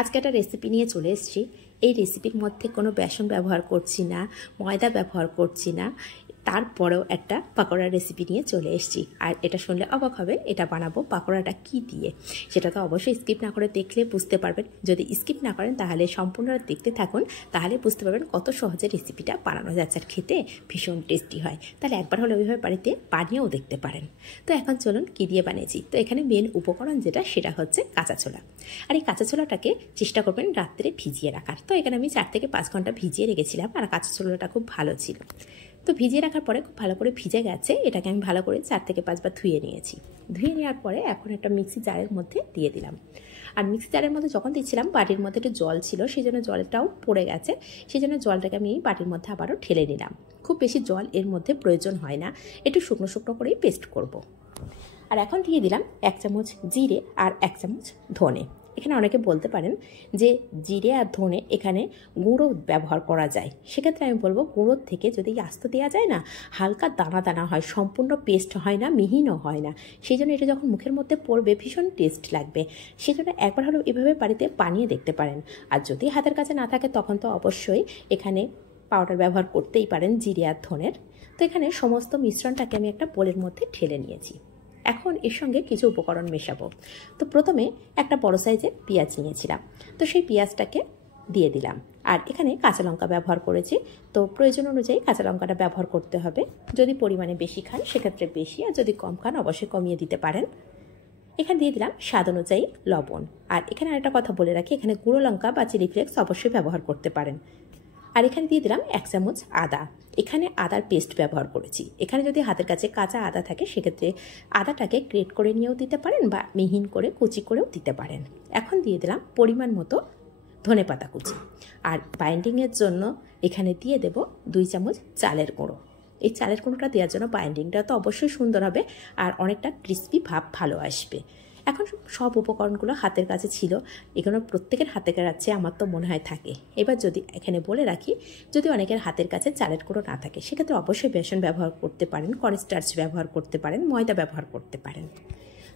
আজকে একটা রেসিপি নিয়ে চলে এসেছি। এই রেসিপির মধ্যে কোনো বেসন ব্যবহার করছি না, ময়দা ব্যবহার করছি না, তারপরেও একটা পাকোড়ার রেসিপি নিয়ে চলে এসেছি। আর এটা শুনলে অবাক হবেন, এটা বানাবো পাকোড়াটা কি দিয়ে। সেটা তো অবশ্যই স্কিপ না করে দেখলে বুঝতে পারবেন। যদি স্কিপ না করেন তাহলে সম্পূর্ণ দেখতে থাকুন, তাহলে বুঝতে পারবেন কত সহজে রেসিপিটা বানানো যাচ্ছে আর খেতে ভীষণ টেস্টি হয়। তাহলে একবার হলে ওইভাবে বাড়িতে বানিয়েও দেখতে পারেন। তো এখন চলুন কী দিয়ে বানিয়েছি। তো এখানে মেন উপকরণ যেটা সেটা হচ্ছে কাঁচা ছোলা। আর এই কাঁচা ছোলাটাকে চেষ্টা করবেন রাত্রে ভিজিয়ে রাখার। তো এখানে আমি 4 থেকে 5 ঘন্টা ভিজিয়ে রেখেছিলাম, আর কাঁচা ছোলাটা খুব ভালো ছিল। তো ভিজিয়ে রাখার পরে খুব ভালো করে ভিজে গেছে, এটাকে আমি ভালো করে 4 থেকে 5 বার ধুয়ে নিয়েছি। ধুয়ে নেওয়ার পরে এখন একটা মিক্সি জারের মধ্যে দিয়ে দিলাম। আর মিক্সি জারের মধ্যে যখন দিচ্ছিলাম বাটির মধ্যে একটু জল ছিল, সেই জন্য জলটাও পড়ে গেছে, সেই জন্য জলটাকে আমি বাটির মধ্যে আবারও ঢেলে নিলাম। খুব বেশি জল এর মধ্যে প্রয়োজন হয় না, একটু শুকনো শুকনো করেই পেস্ট করব। আর এখন দিয়ে দিলাম 1 চামচ জিরে আর 1 চামচ ধনে। এখানে অনেকে বলতে পারেন যে জিরে আর ধনে এখানে গুঁড়ো ব্যবহার করা যায়, সেক্ষেত্রে আমি বলবো গুঁড়োর থেকে যদি আস্ত দেওয়া যায় না, হালকা দানা দানা হয়, সম্পূর্ণ পেস্ট হয় না, মিহিনও হয় না। সেই জন্য এটা যখন মুখের মধ্যে পড়বে ভীষণ টেস্ট লাগবে। সেই জন্য একবার হলেও এভাবে বাড়িতে বানিয়ে দেখতে পারেন। আর যদি হাতের কাছে না থাকে তখন তো অবশ্যই এখানে পাউডার ব্যবহার করতেই পারেন জিরে আর ধনের। তো এখানে সমস্ত মিশ্রণটাকে আমি একটা বোলের মধ্যে ঢেলে নিয়েছি। এখন এর সঙ্গে কিছু উপকরণ মেশাবো। তো প্রথমে একটা বড় সাইজের পেঁয়াজ নিয়েছিলাম, তো সেই পেঁয়াজটাকে দিয়ে দিলাম। আর এখানে কাঁচা লঙ্কা ব্যবহার করেছি, তো প্রয়োজন অনুযায়ী কাঁচা লঙ্কাটা ব্যবহার করতে হবে। যদি পরিমাণে বেশি খান সেক্ষেত্রে বেশি, আর যদি কম খান অবশ্যই কমিয়ে দিতে পারেন। এখানে দিয়ে দিলাম স্বাদ অনুযায়ী লবণ। আর এখানে আরেকটা কথা বলে রাখি, এখানে গুঁড়ো লঙ্কা বা চিলি ফ্লেক্স অবশ্যই ব্যবহার করতে পারেন। আর এখানে দিয়ে দিলাম 1 চামচ আদা। এখানে আদার পেস্ট ব্যবহার করেছি। এখানে যদি হাতের কাছে কাঁচা আদা থাকে সেক্ষেত্রে আদাটাকে গ্রেট করে নিয়েও দিতে পারেন বা মিহিন করে কুচি করেও দিতে পারেন। এখন দিয়ে দিলাম পরিমাণ মতো ধনেপাতা কুচি। আর বাইন্ডিংয়ের জন্য এখানে দিয়ে দেব 2 চামচ চালের গুঁড়ো। এই চালের গুঁড়োটা দেওয়ার জন্য বাইন্ডিংটা তো অবশ্যই সুন্দর হবে আর অনেকটা ক্রিস্পি ভাব ভালো আসবে। এখন সব উপকরণগুলো হাতের কাছে ছিল, এগুলো প্রত্যেকের হাতের কাছে আমার তো মনে হয় থাকে। এবার যদি এখানে বলে রাখি, যদি অনেকের হাতের কাছে চালের গুঁড়ো না থাকে সেক্ষেত্রে অবশ্যই বেসন ব্যবহার করতে পারেন, কর্নস্টার্চ ব্যবহার করতে পারেন, ময়দা ব্যবহার করতে পারেন।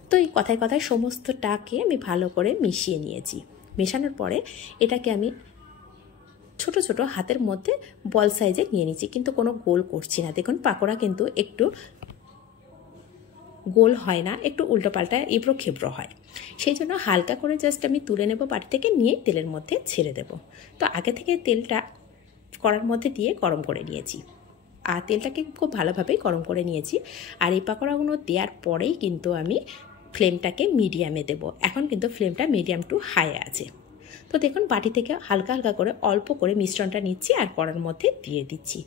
তো এই কথায় কথায় সমস্তটাকে আমি ভালো করে মিশিয়ে নিয়েছি। মেশানোর পরে এটাকে আমি ছোট ছোট হাতের মধ্যে বল সাইজে নিয়ে নিচ্ছি, কিন্তু কোনো গোল করছি না। দেখুন পাকোড়া কিন্তু একটু গোল হয় না, একটু উল্টোপাল্টা এবড়ো খেবড়ো হয়। সেই জন্য হালকা করে জাস্ট আমি তুলে নেব বাটি থেকে, নিয়ে তেলের মধ্যে ছেড়ে দেব। তো আগে থেকে তেলটা কড়ার মধ্যে দিয়ে গরম করে নিয়েছি, আর তেলটাকে খুব ভালোভাবেই গরম করে নিয়েছি। আর এই পাকোড়াগুলো দেওয়ার পরেই কিন্তু আমি ফ্লেমটাকে মিডিয়ামে দেব। এখন কিন্তু ফ্লেমটা মিডিয়াম টু হাই আছে। তো দেখুন বাটি থেকে হালকা হালকা করে অল্প করে মিশ্রণটা নিচ্ছি আর কড়ার মধ্যে দিয়ে দিচ্ছি।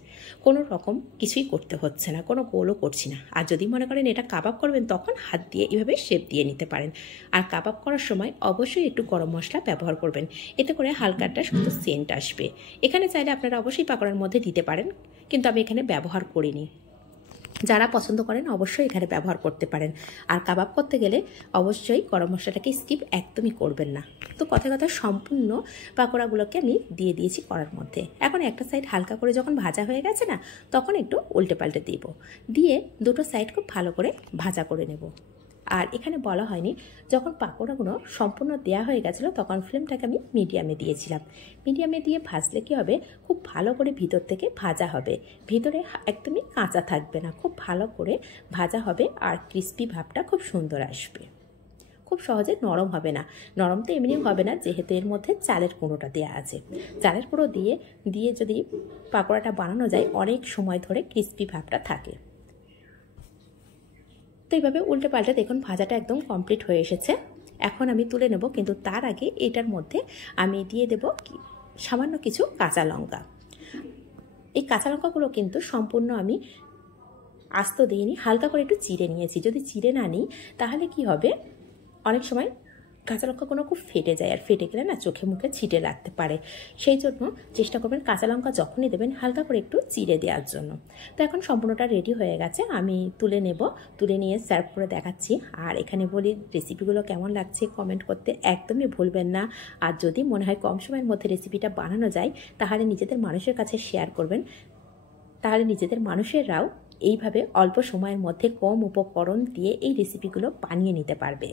কোনো রকম কিছুই করতে হচ্ছে না, কোনো গোলও করছি না। আর যদি মনে করেন এটা কাবাব করবেন তখন হাত দিয়ে এভাবে শেপ দিয়ে নিতে পারেন। আর কাবাব করার সময় অবশ্যই একটু গরম মশলা ব্যবহার করবেন, এতে করে হালকা একটা সুন্দর সেন্ট আসবে। এখানে চাইলে আপনারা অবশ্যই পাকোড়ার মধ্যে দিতে পারেন, কিন্তু আমি এখানে ব্যবহার করিনি। যারা পছন্দ করেন অবশ্যই এখানে ব্যবহার করতে পারেন। আর কাবাব করতে গেলে অবশ্যই গরম মশলাটাকে স্কিপ একদমই করবেন না। তো কথায় কথা সম্পূর্ণ পাকোড়াগুলোকে আমি দিয়ে দিয়েছি কড়ার মধ্যে। এখন একটা সাইড হালকা করে যখন ভাজা হয়ে গেছে না, তখন একটু উল্টে পাল্টে দিব, দিয়ে দুটো সাইড খুব ভালো করে ভাজা করে নেব। আর এখানে বলা হয়নি, যখন পাকোড়াগুলো সম্পূর্ণ দেওয়া হয়ে গেছিলো তখন ফ্লেমটাকে আমি মিডিয়ামে দিয়েছিলাম। মিডিয়ামে দিয়ে ভাজলে কী হবে, খুব ভালো করে ভিতর থেকে ভাজা হবে, ভিতরে একদমই কাঁচা থাকবে না, খুব ভালো করে ভাজা হবে আর ক্রিস্পি ভাবটা খুব সুন্দর আসবে। খুব সহজে নরম হবে না, নরম তো এমনিও হবে না যেহেতু এর মধ্যে চালের গুঁড়োটা দেওয়া আছে। চালের গুঁড়ো দিয়ে যদি পাকোড়াটা বানানো যায় অনেক সময় ধরে ক্রিস্পি ভাবটা থাকে। তো এইভাবে উল্টে পাল্টে দেখুন ভাজাটা একদম কমপ্লিট হয়ে এসেছে। এখন আমি তুলে নেব, কিন্তু তার আগে এটার মধ্যে আমি দিয়ে দেব সামান্য কিছু কাঁচা লঙ্কা। এই কাঁচা লঙ্কাগুলো কিন্তু সম্পূর্ণ আমি আস্ত দিইনি, হালকা করে একটু চিড়ে নিয়েছি। যদি চিড়ে না নিই তাহলে কি হবে, অনেক সময় কাঁচা লঙ্কাগুলো খুব ফেটে যায়, আর ফেটে গেলে না চোখে মুখে ছিটে লাগতে পারে। সেই জন্য চেষ্টা করবেন কাঁচা লঙ্কা যখনই দেবেন হালকা করে একটু চিড়ে দেওয়ার জন্য। তো এখন সম্পূর্ণটা রেডি হয়ে গেছে, আমি তুলে নেব, তুলে নিয়ে সার্ভ করে দেখাচ্ছি। আর এখানে বলি রেসিপিগুলো কেমন লাগছে কমেন্ট করতে একদমই ভুলবেন না। আর যদি মনে হয় কম সময়ের মধ্যে রেসিপিটা বানানো যায় তাহলে নিজেদের মানুষের কাছে শেয়ার করবেন, তাহলে নিজেদের মানুষেরাও এইভাবে অল্প সময়ের মধ্যে কম উপকরণ দিয়ে এই রেসিপিগুলো বানিয়ে নিতে পারবে।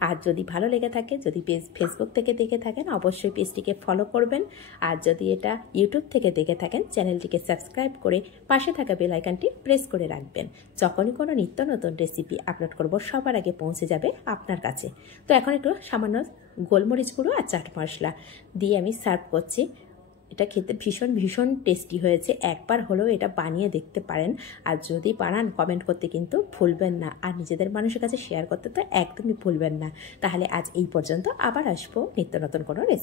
আর যদি ভালো লেগে থাকে, যদি ফেসবুক থেকে দেখে থাকেন অবশ্যই পেজটিকে ফলো করবেন। আর যদি এটা ইউটিউব থেকে দেখে থাকেন চ্যানেলটিকে সাবস্ক্রাইব করে পাশে থাকা বেল আইকনটি প্রেস করে রাখবেন। যখনই কোনো নিত্য নতুন রেসিপি আপলোড করব সবার আগে পৌঁছে যাবে আপনার কাছে। তো এখন একটু সামান্য গোলমরিচ গুঁড়ো আর চাট মশলা দিয়ে আমি সার্ভ করছি। এটা খেতে ভীষণ ভীষণ টেস্টি হয়েছে। একবার হলেও এটা বানিয়ে দেখতে পারেন। আর যদি বানান কমেন্ট করতে কিন্তু ভুলবেন না। আর নিজেদের মানুষের কাছে শেয়ার করতে তো একদমই ভুলবেন না। তাহলে আজ এই পর্যন্ত, আবার আসবো নিত্য নতুন কোনো রেসিপি।